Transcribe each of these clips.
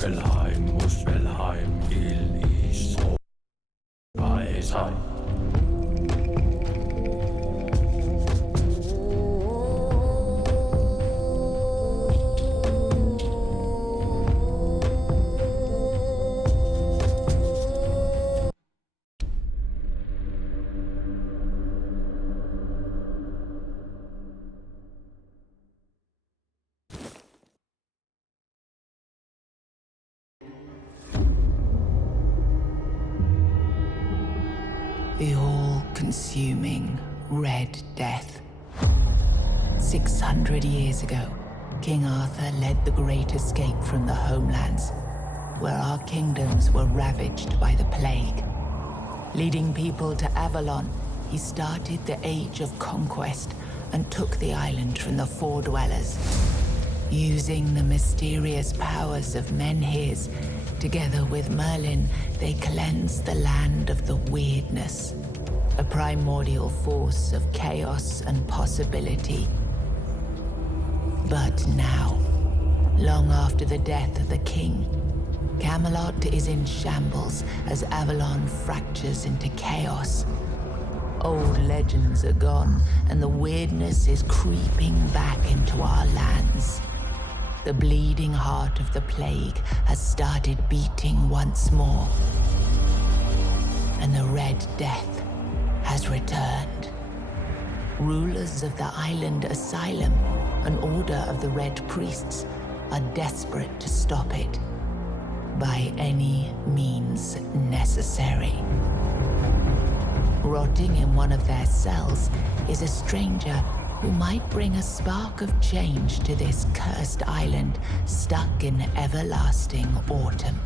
Felheim Muspelheim Il Istro Baesai. The all-consuming Red Death. 600 years ago, King Arthur led the Great Escape from the homelands, where our kingdoms were ravaged by the plague. Leading people to Avalon, he started the Age of Conquest and took the island from the Four Dwellers. Using the mysterious powers of Menhirs, together with Merlin, they cleansed the land of the weirdness, a primordial force of chaos and possibility. But now, long after the death of the king, Camelot is in shambles as Avalon fractures into chaos. Old legends are gone, and the weirdness is creeping back into our lands. The bleeding heart of the plague has started beating once more. And the Red Death has returned. Rulers of the island asylum, an order of the Red Priests, are desperate to stop it by any means necessary. Rotting in one of their cells is a stranger who might bring a spark of change to this cursed island stuck in everlasting autumn.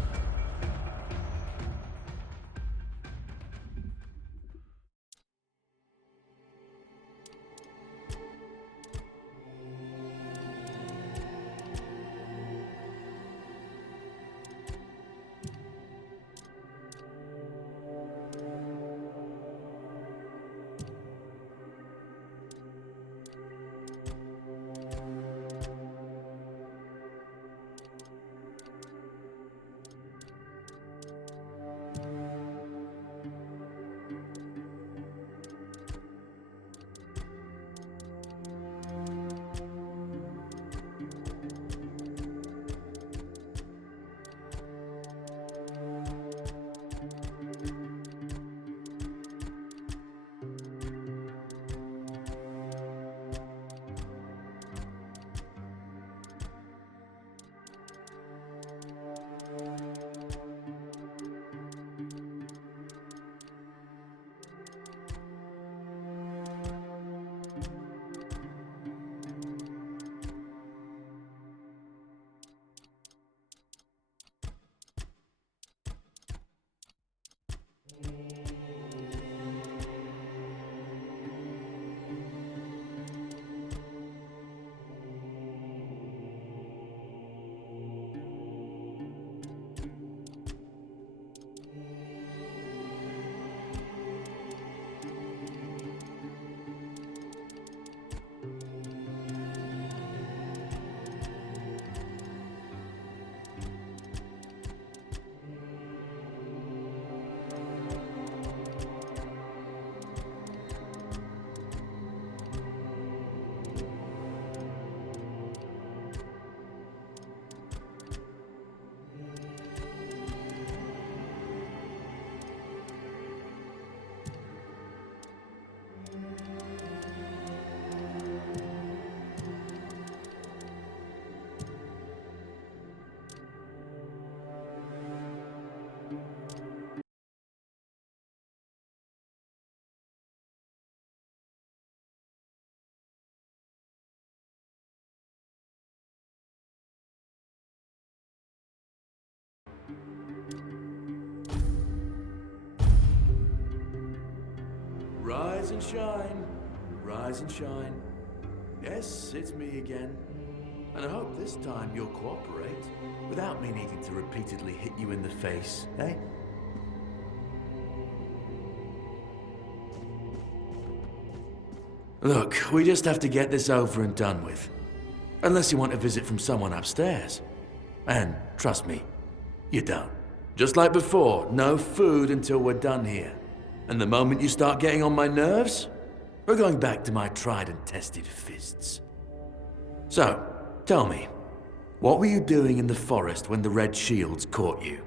Rise and shine, rise and shine. Yes, it's me again. And I hope this time you'll cooperate, without me needing to repeatedly hit you in the face, eh? Look, we just have to get this over and done with. Unless you want a visit from someone upstairs. And, trust me, You don't. Just like before, no food until we're done here. And the moment you start getting on my nerves, we're going back to my tried and tested fists. So, tell me, what were you doing in the forest when the Red Shields caught you?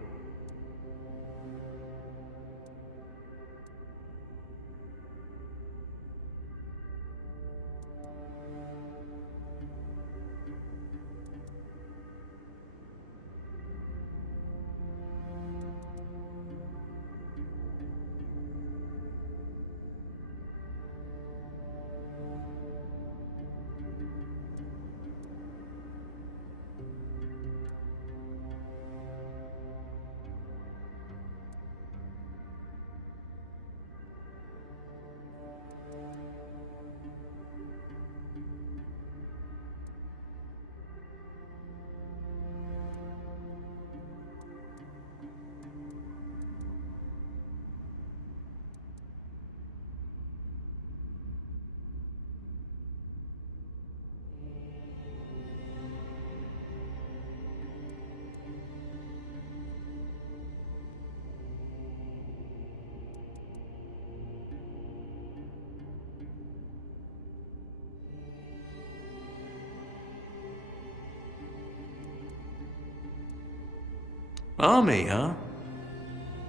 Army, huh?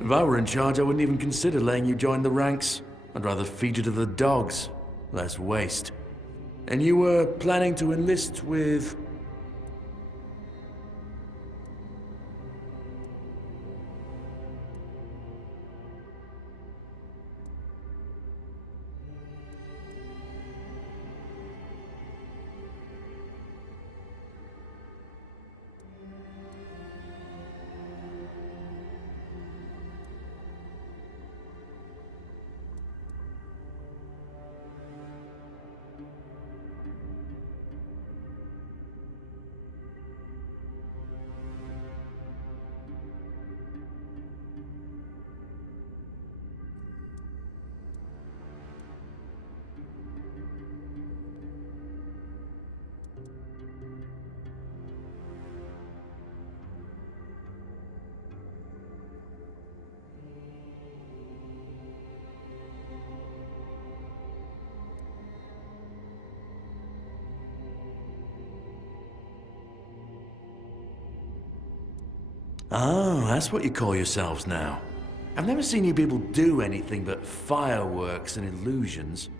If I were in charge, I wouldn't even consider letting you join the ranks. I'd rather feed you to the dogs. Less waste. And you were planning to enlist with... Oh, that's what you call yourselves now. I've never seen you people do anything but fireworks and illusions.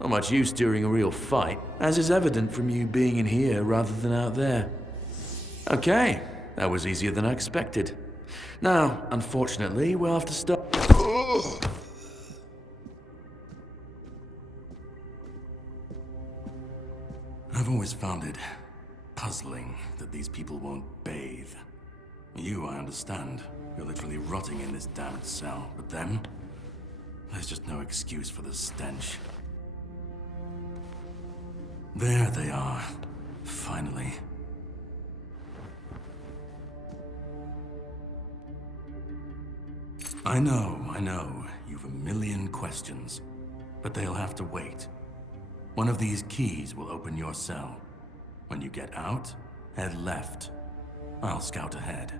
Not much use during a real fight, as is evident from you being in here rather than out there. Okay, that was easier than I expected. Now, unfortunately, we'll have to stop. I've always found it puzzling that these people won't bathe. You, I understand. You're literally rotting in this damned cell. But them? There's just no excuse for the stench. There they are. Finally. I know. You've a million questions. But they'll have to wait. One of these keys will open your cell. When you get out, head left. I'll scout ahead.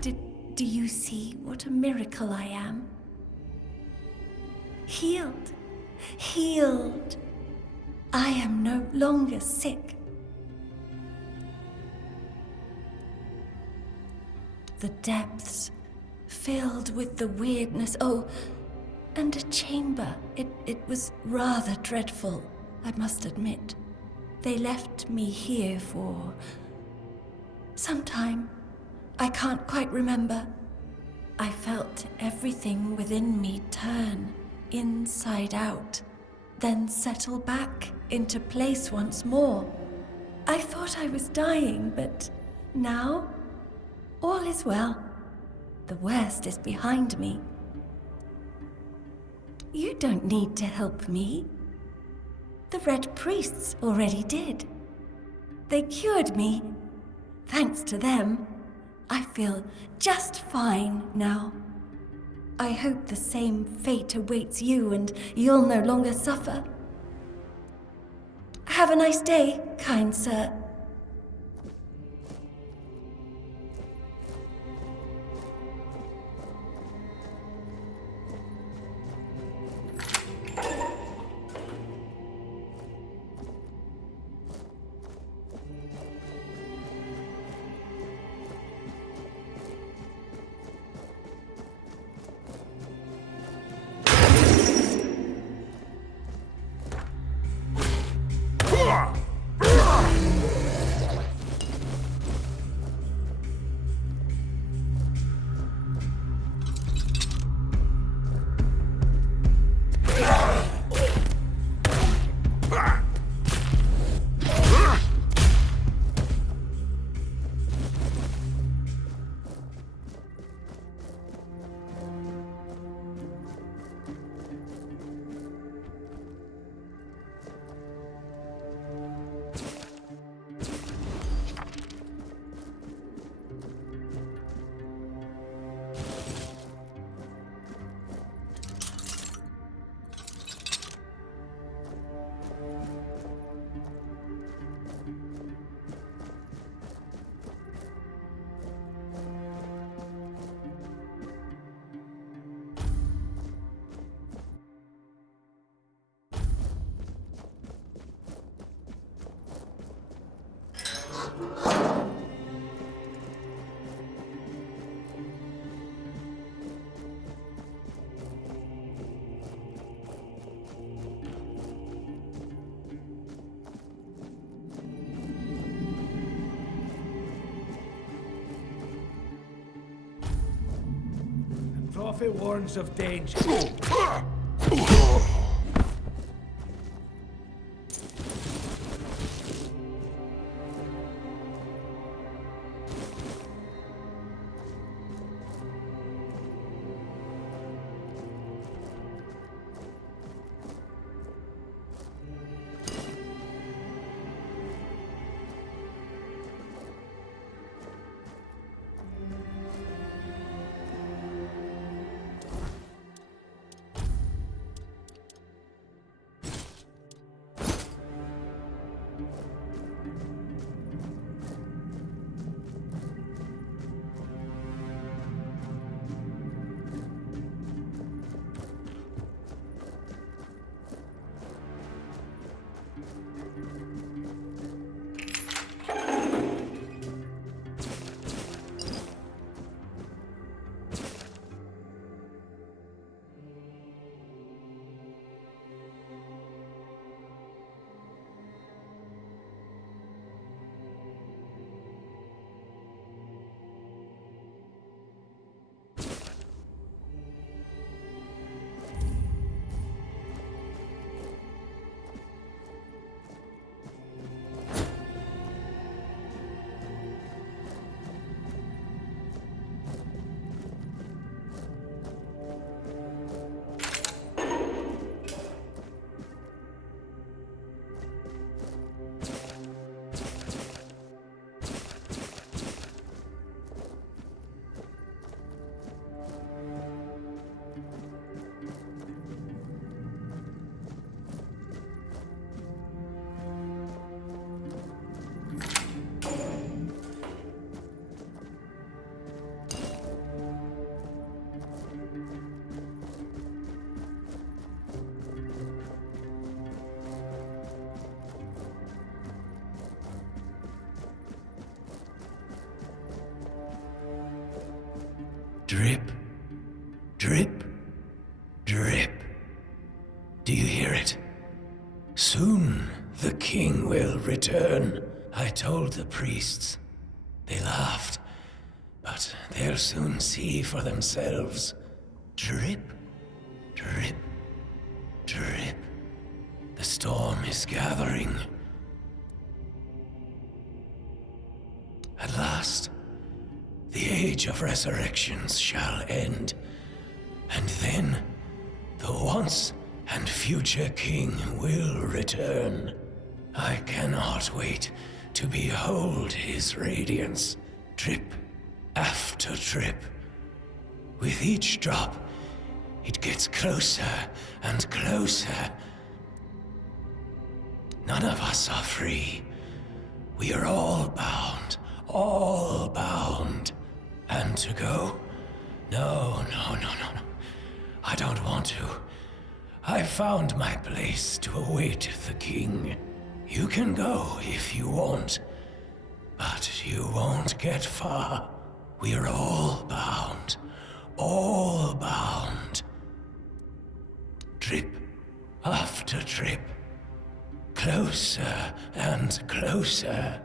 Do you see what a miracle I am? Healed. Healed. I am no longer sick. The depths, filled with the weirdness. Oh, and a chamber. It was rather dreadful, I must admit. They left me here for some time. I can't quite remember. I felt everything within me turn inside out, then settle back into place once more. I thought I was dying, but now all is well. The worst is behind me. You don't need to help me. The Red Priests already did. They cured me. Thanks to them, I feel just fine now. I hope the same fate awaits you and you'll no longer suffer. Have a nice day, kind sir. Prophet warns of danger. Drip, drip, drip. Do you hear it? Soon the king will return. I told the priests. They laughed, but they'll soon see for themselves. Drip, drip, drip. The storm is gathering. At last, the age of resurrections shall end, and then the once and future king will return. I cannot wait to behold his radiance, drip after drip. With each drop, it gets closer and closer. None of us are free. We are all bound, all bound. And to go? No. I don't want to. I found my place to await the king. You can go if you want, but you won't get far. We are all bound, all bound. Trip after trip, closer and closer.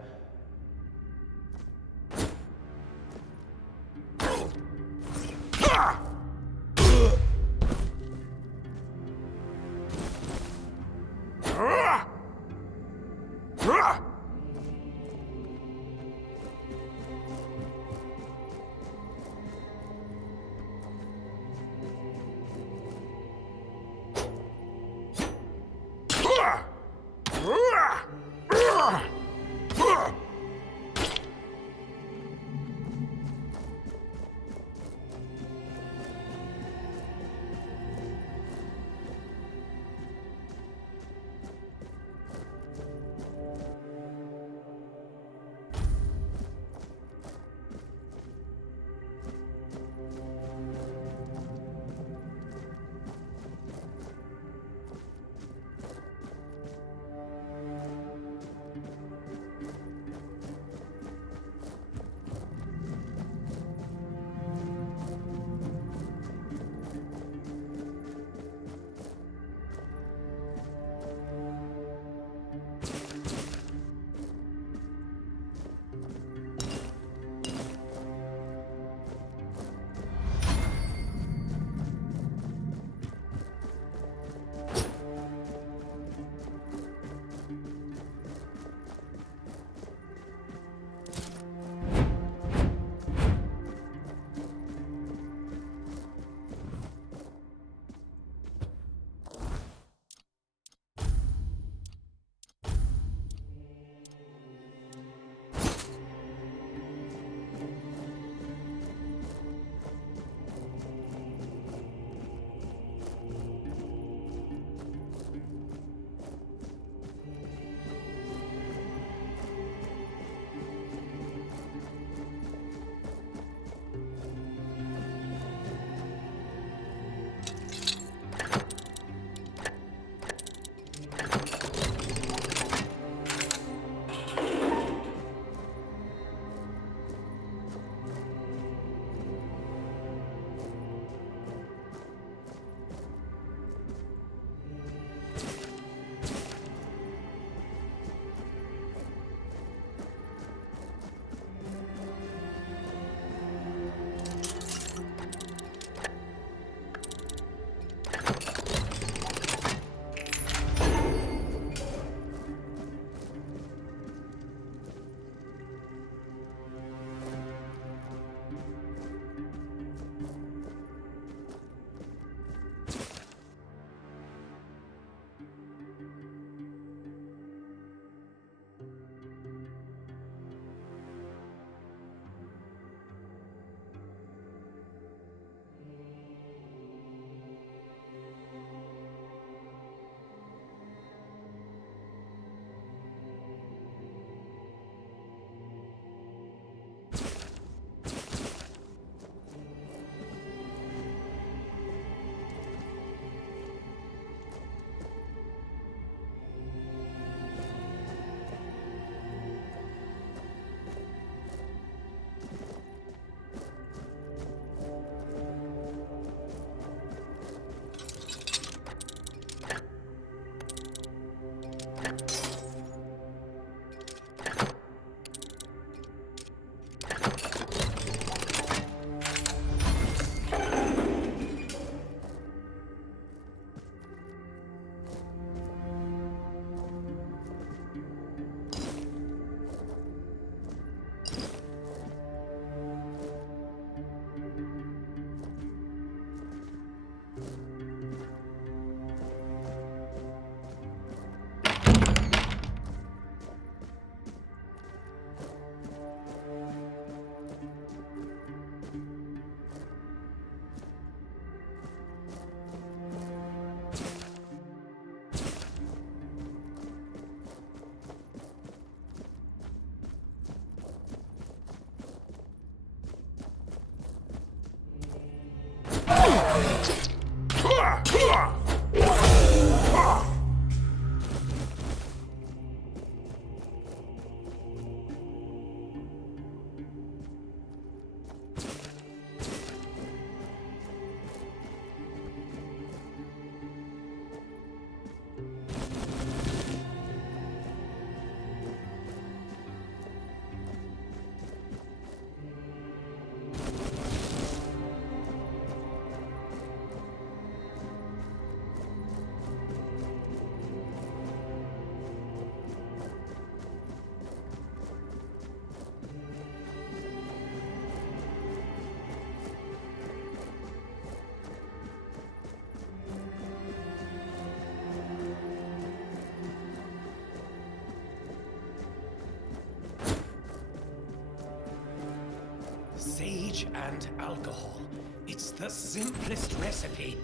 Sage and alcohol. It's the simplest recipe.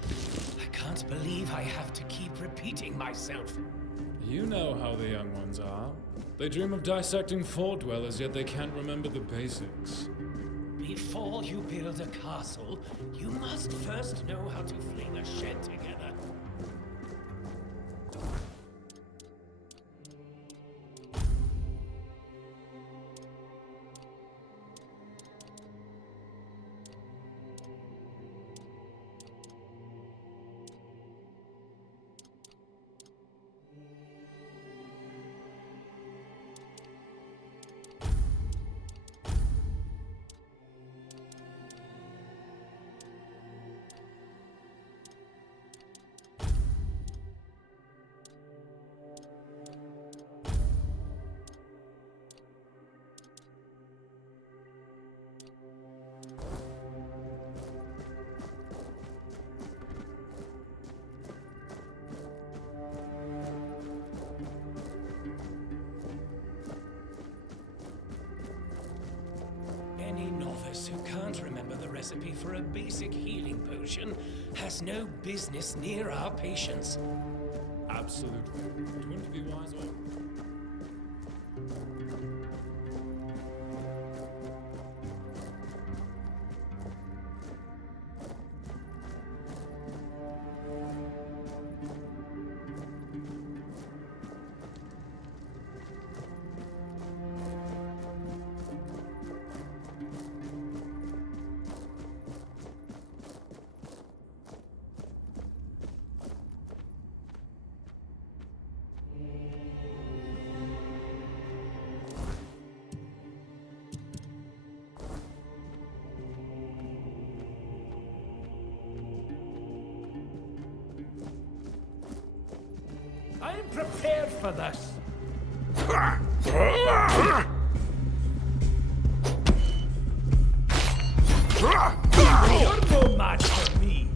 I can't believe I have to keep repeating myself. You know how the young ones are. They dream of dissecting fort dwellers, yet they can't remember the basics. Before you build a castle, you must first know how to fling a shed together. Any novice who can't remember the recipe for a basic healing potion has no business near our patients. Absolutely. It wouldn't be wise or... I'm prepared for this. You're no match for me.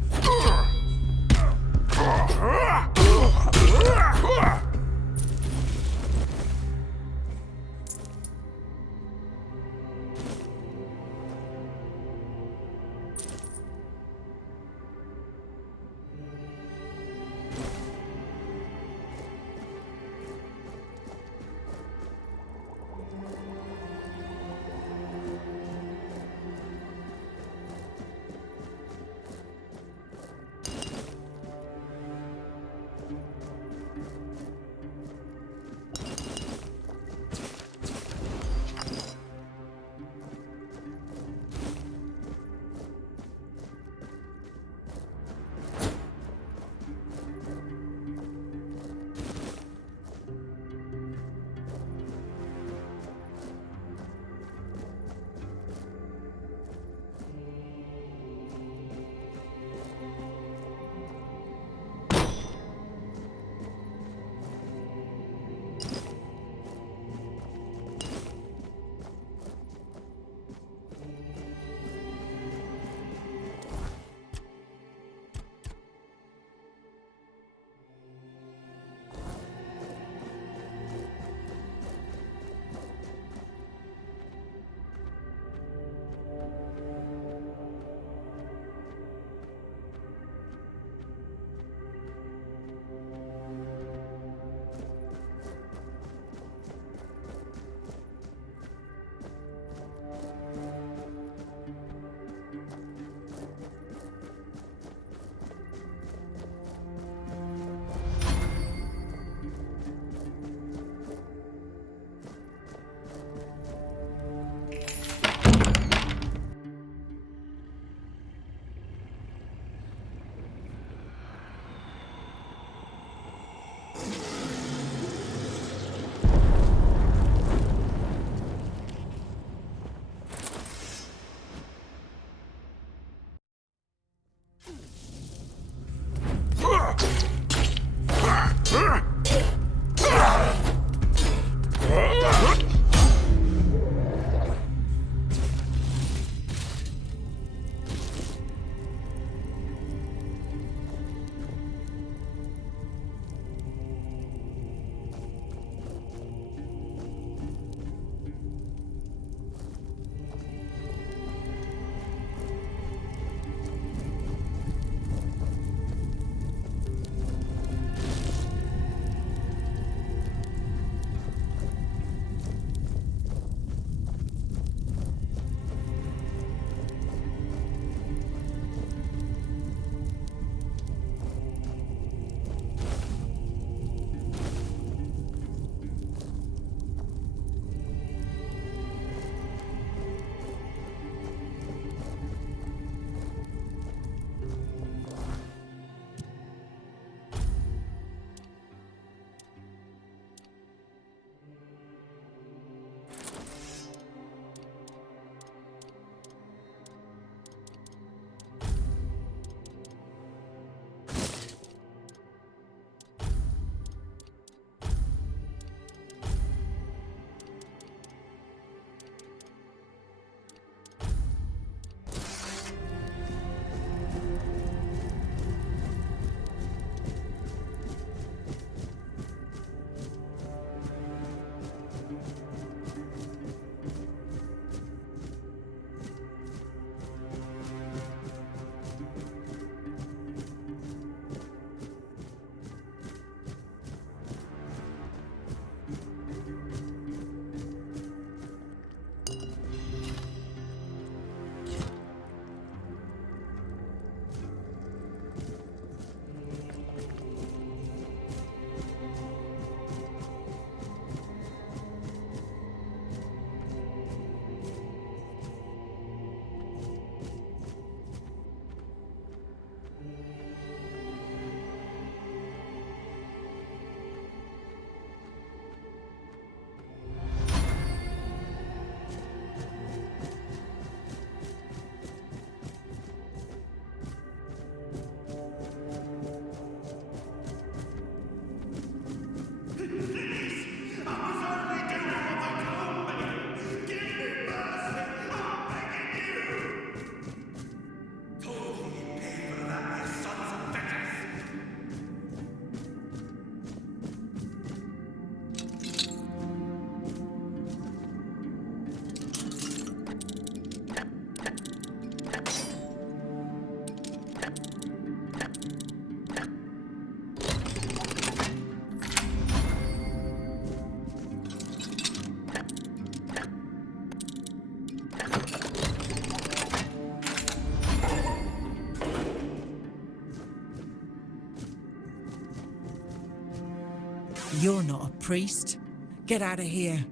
You're not a priest. Get out of here.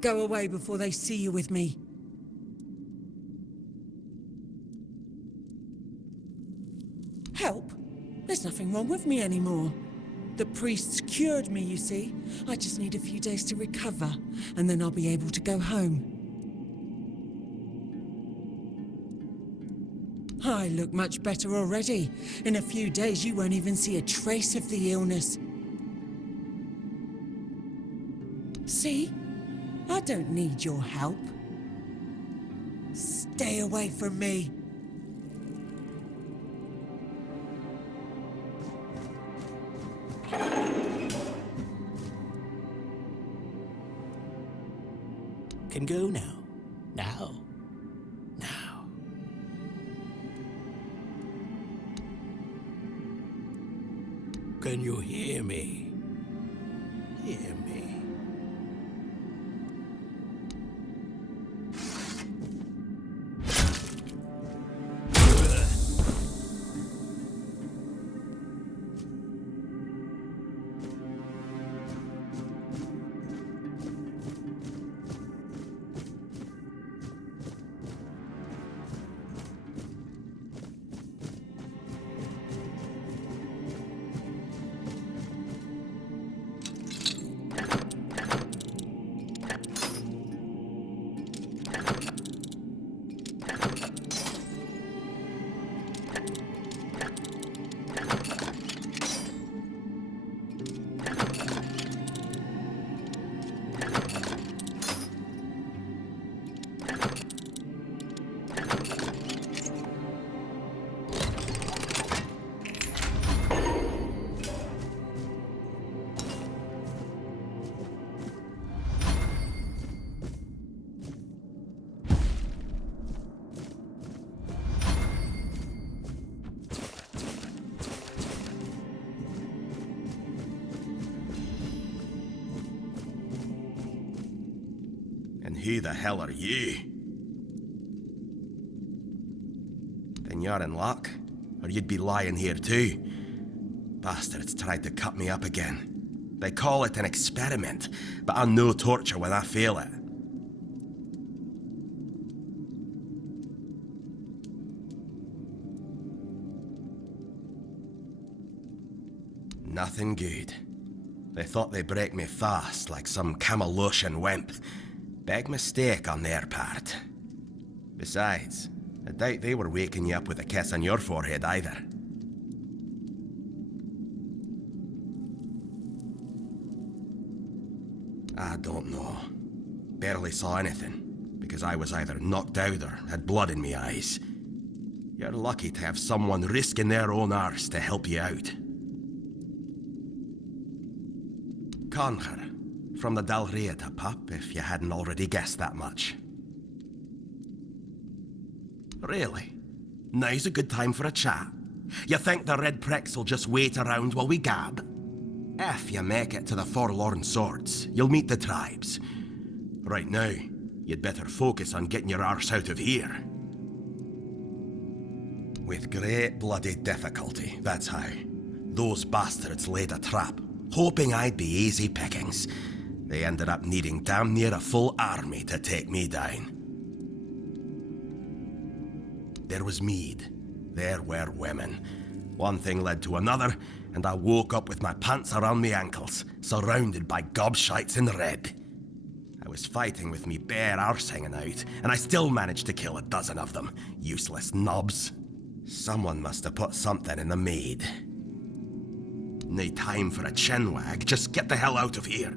Go away before they see you with me. Help? There's nothing wrong with me anymore. The priests cured me, you see. I just need a few days to recover, and then I'll be able to go home. I look much better already. In a few days, you won't even see a trace of the illness. See? I don't need your help. Stay away from me. Can go now. Now. Now. Can you hear me? Hear me. Who the hell are you? Then you're in luck, or you'd be lying here too. Bastards tried to cut me up again. They call it an experiment, but I know torture when I feel it. Nothing good. They thought they'd break me fast, like some Camalosian wimp. Big mistake on their part. Besides, I doubt they were waking you up with a kiss on your forehead either. I don't know. Barely saw anything, because I was either knocked out or had blood in me eyes. You're lucky to have someone risking their own arse to help you out. Conquer. From the Dalrieta pup, if you hadn't already guessed that much. Really? Now's a good time for a chat. You think the red pricks will just wait around while we gab? If you make it to the Forlorn Swords, you'll meet the tribes. Right now, you'd better focus on getting your arse out of here. With great bloody difficulty, that's how. Those bastards laid a trap, hoping I'd be easy pickings. They ended up needing damn near a full army to take me down. There was mead. There were women. One thing led to another, and I woke up with my pants around my ankles, surrounded by gobshites in red. I was fighting with me bare arse hanging out, and I still managed to kill a dozen of them. Useless knobs. Someone must have put something in the mead. No time for a chinwag, just get the hell out of here.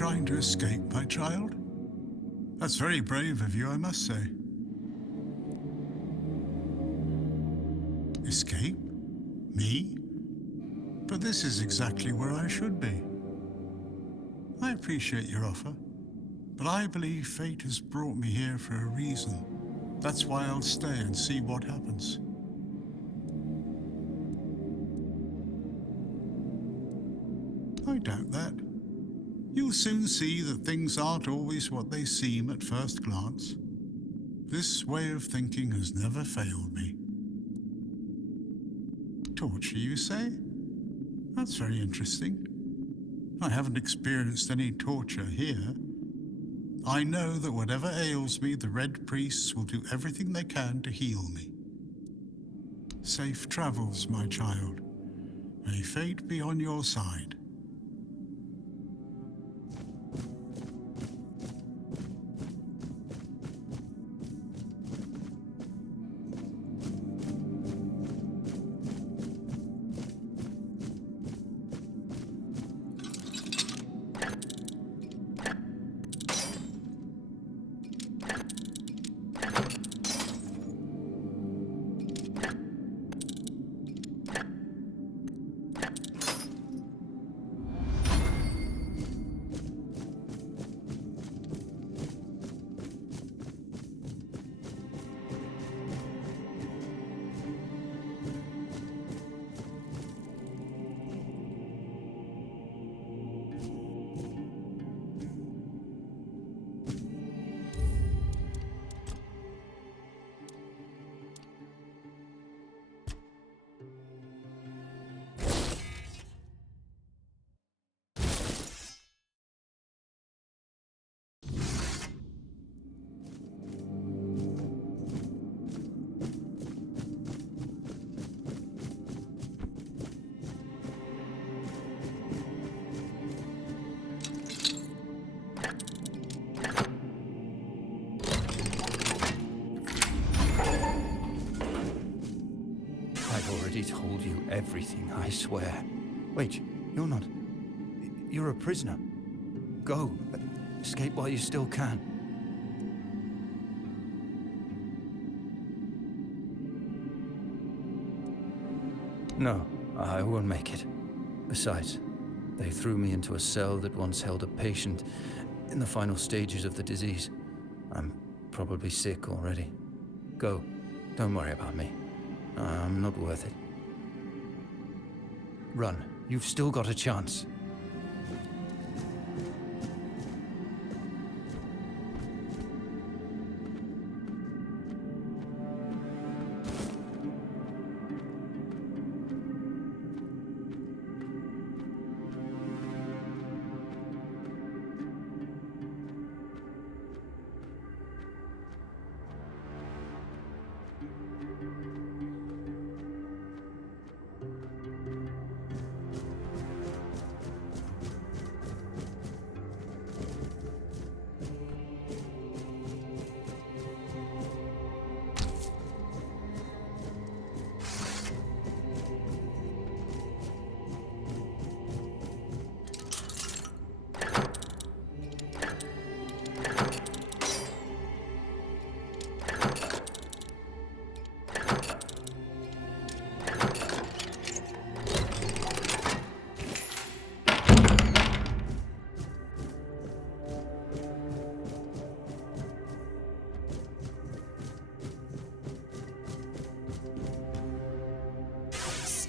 trying to escape, my child? That's very brave of you, I must say. Escape? Me? But this is exactly where I should be. I appreciate your offer, but I believe fate has brought me here for a reason. That's why I'll stay and see what happens. I doubt that. You'll soon see that things aren't always what they seem at first glance. This way of thinking has never failed me. Torture, you say? That's very interesting. I haven't experienced any torture here. I know that whatever ails me, the Red Priests will do everything they can to heal me. Safe travels, my child. May fate be on your side. Told you everything, I swear. Wait, you're not. You're a prisoner. Go. Escape while you still can. No, I won't make it. Besides, they threw me into a cell that once held a patient in the final stages of the disease. I'm probably sick already. Go. Don't worry about me. I'm not worth it. Run. You've still got a chance.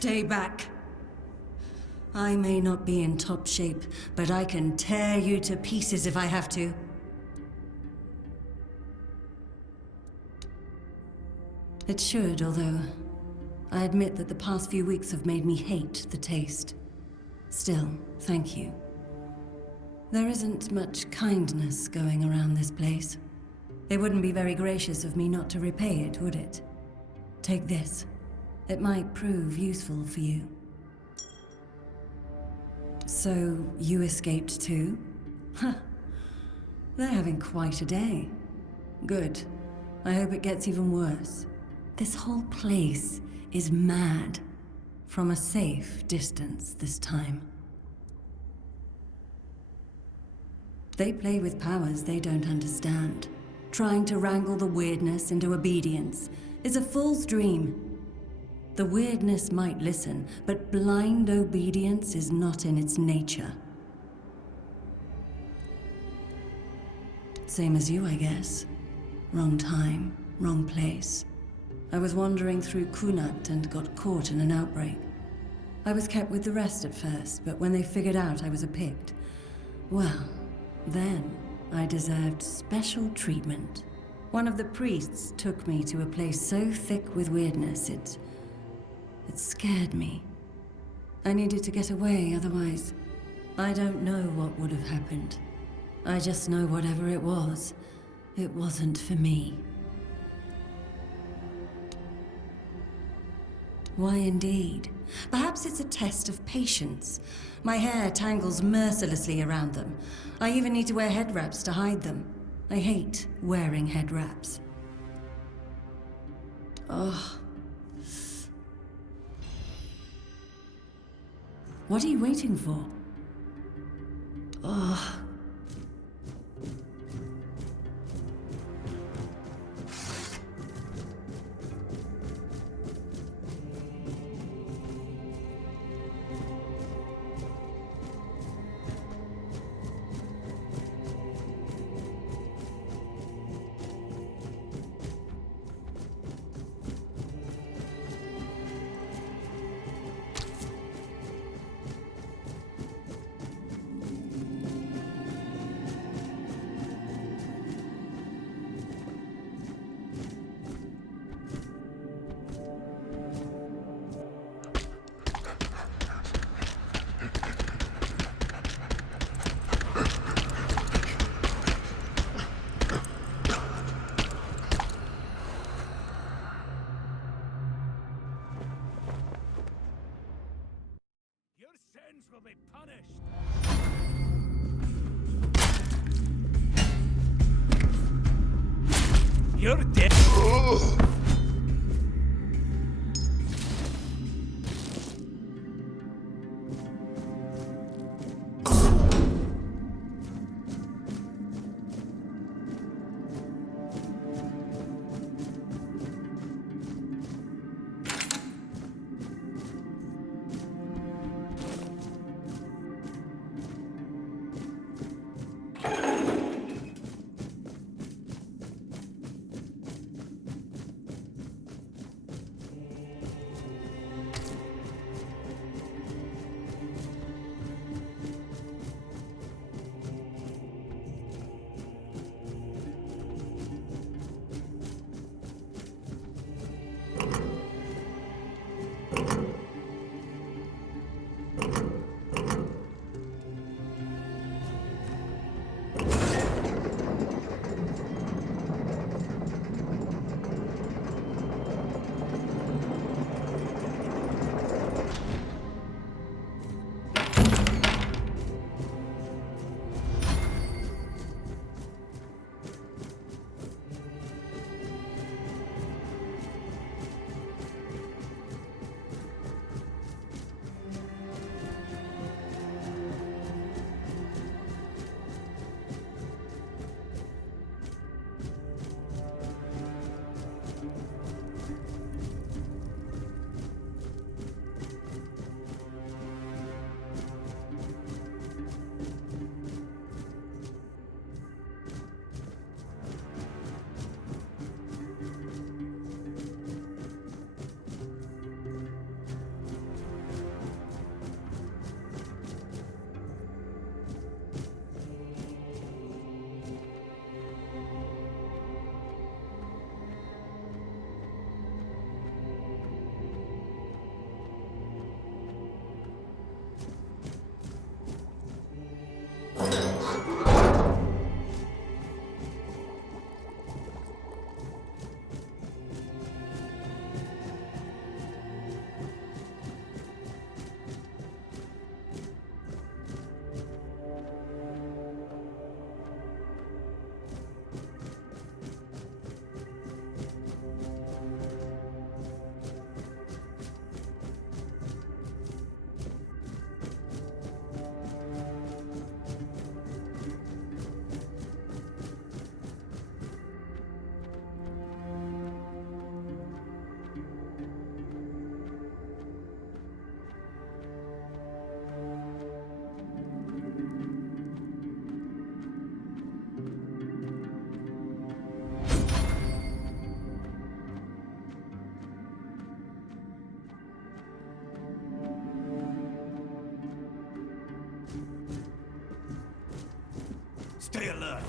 Stay back. I may not be in top shape, but I can tear you to pieces if I have to. It should, although I admit that the past few weeks have made me hate the taste. Still, thank you. There isn't much kindness going around this place. It wouldn't be very gracious of me not to repay it, would it? Take this. It might prove useful for you. So, you escaped too? Huh. They're having quite a day. Good. I hope it gets even worse. This whole place is mad. From a safe distance this time. They play with powers they don't understand. Trying to wrangle the weirdness into obedience is a fool's dream. The weirdness might listen, but blind obedience is not in its nature. Same as you, I guess. Wrong time, wrong place. I was wandering through Kunat and got caught in an outbreak. I was kept with the rest at first, but when they figured out I was a Pict, well, then I deserved special treatment. One of the priests took me to a place so thick with weirdness, it scared me. I needed to get away, otherwise, I don't know what would have happened. I just know whatever it wasn't for me. Why indeed? Perhaps it's a test of patience. My hair tangles mercilessly around them. I even need to wear head wraps to hide them. I hate wearing head wraps. Oh. What are you waiting for? Oh. Will be punished. You're dead. Stay alert.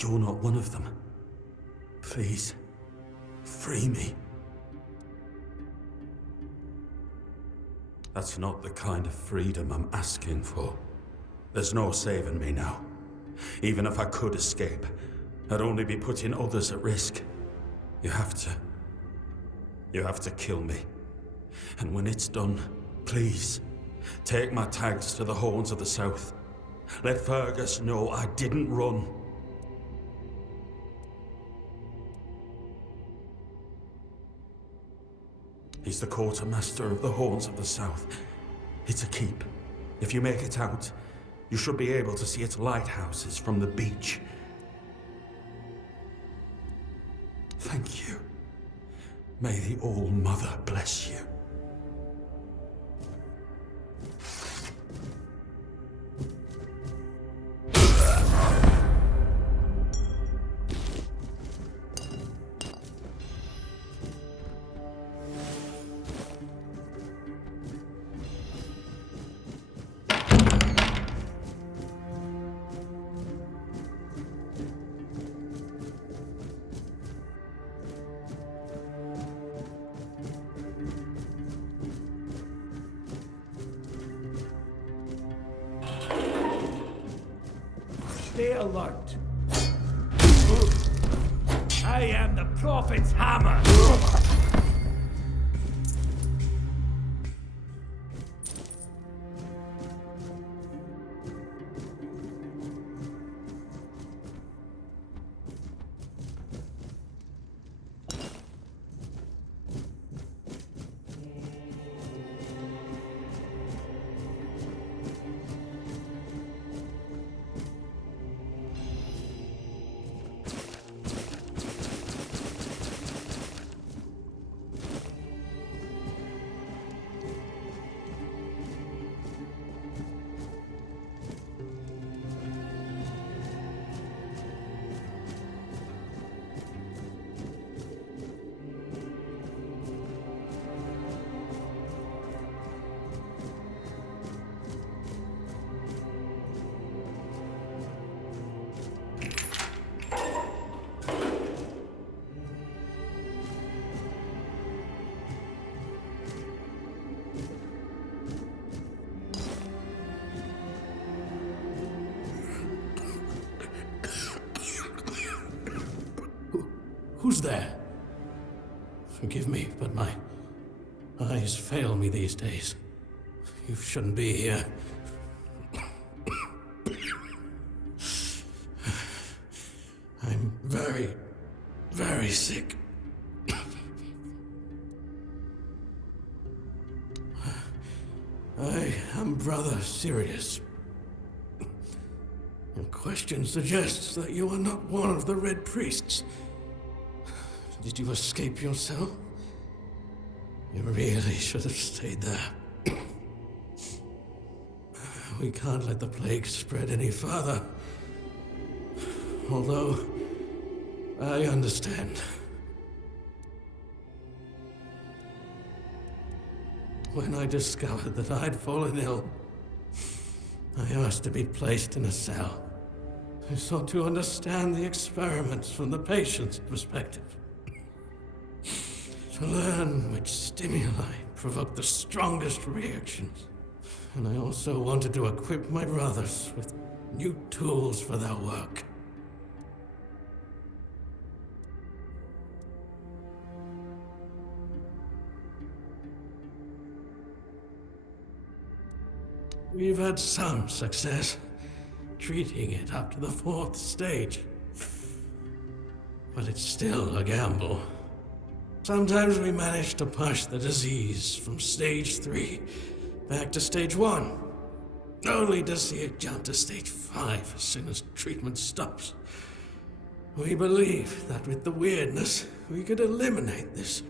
You're not one of them. Please, free me. That's not the kind of freedom I'm asking for. There's no saving me now. Even if I could escape, I'd only be putting others at risk. You have to kill me. And when it's done, please, take my tags to the Horns of the South. Let Fergus know I didn't run. He's the quartermaster of the Horns of the South. It's a keep. If you make it out, you should be able to see its lighthouses from the beach. Thank you. May the All-Mother bless you. Stay alert. I am the Prophet's hammer. Who's there? Forgive me, but my eyes fail me these days. You shouldn't be here. I'm very, very sick. I am rather serious. Your question suggests that you are not one of the Red Priests. Did you escape yourself? You really should have stayed there. We can't let the plague spread any further. Although, I understand. When I discovered that I'd fallen ill, I asked to be placed in a cell. I sought to understand the experiments from the patient's perspective. To learn which stimuli provoke the strongest reactions. And I also wanted to equip my brothers with new tools for their work. We've had some success treating it up to the 4th stage. But it's still a gamble. Sometimes we manage to push the disease from stage 3 back to stage 1, only to see it jump to stage 5 as soon as treatment stops. We believe that with the weirdness, we could eliminate this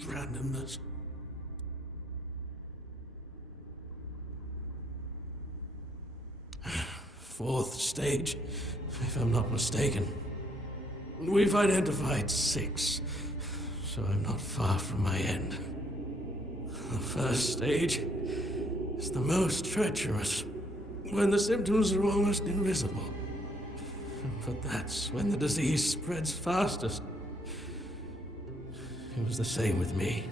randomness. Fourth stage, if I'm not mistaken. We've identified 6, so I'm not far from my end. The first stage is the most treacherous, when the symptoms are almost invisible. But that's when the disease spreads fastest. It was the same with me.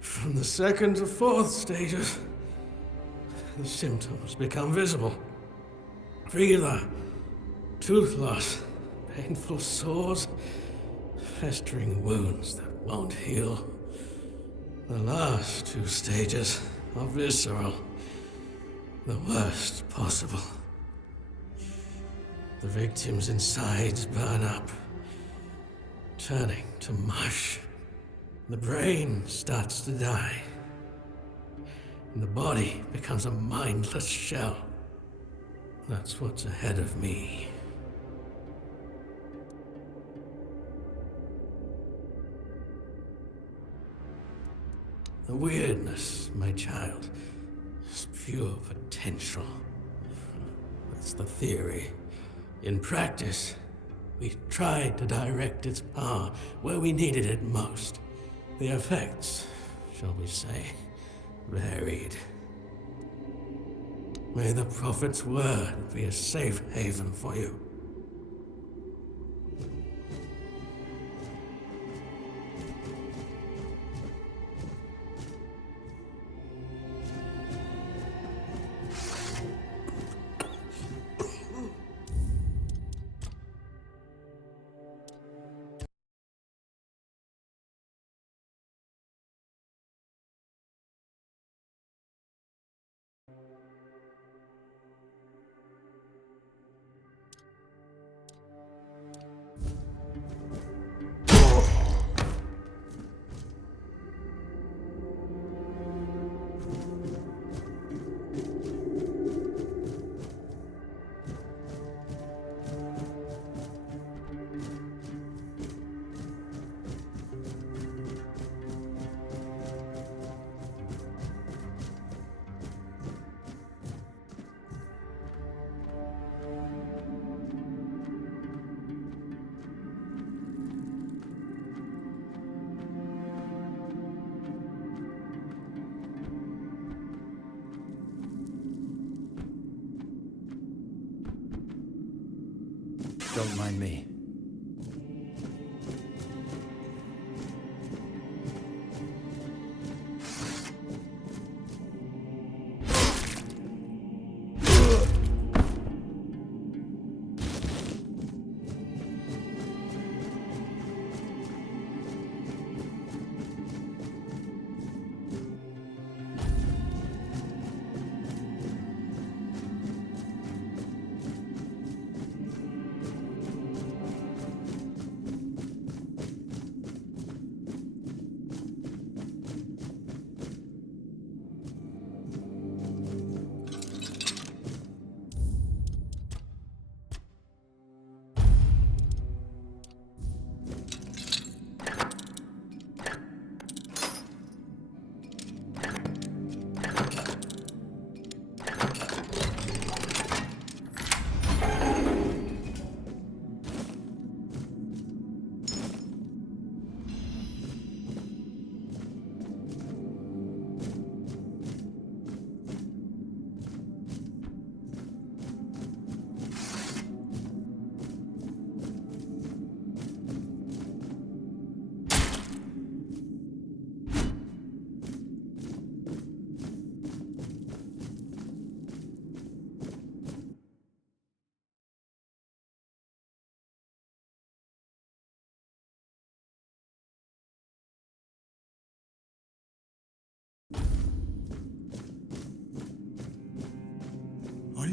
From the 2nd to 4th stages, the symptoms become visible. Fever, tooth loss, painful sores, festering wounds that won't heal. The last 2 stages are visceral, the worst possible. The victim's insides burn up, turning to mush. The brain starts to die, and the body becomes a mindless shell. That's what's ahead of me. The weirdness, my child, is pure potential. That's the theory. In practice, we tried to direct its power where we needed it most. The effects, shall we say, varied. May the Prophet's word be a safe haven for you. Don't mind me.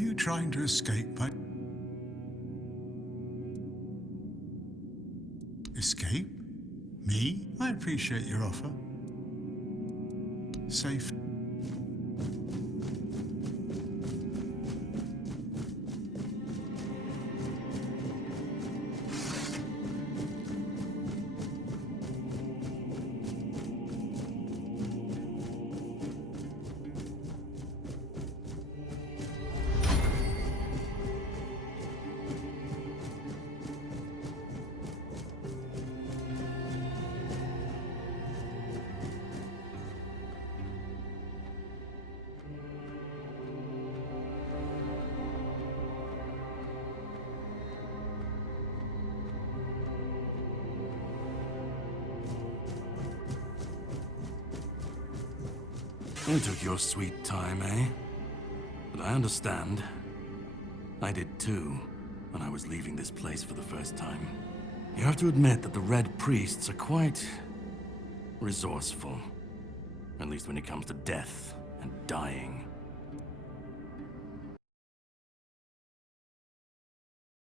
you trying to escape my... Escape? Me? I appreciate your offer. Safe. You took your sweet time, eh? But I understand. I did too, when I was leaving this place for the first time. You have to admit that the Red Priests are quite... resourceful. At least when it comes to death and dying.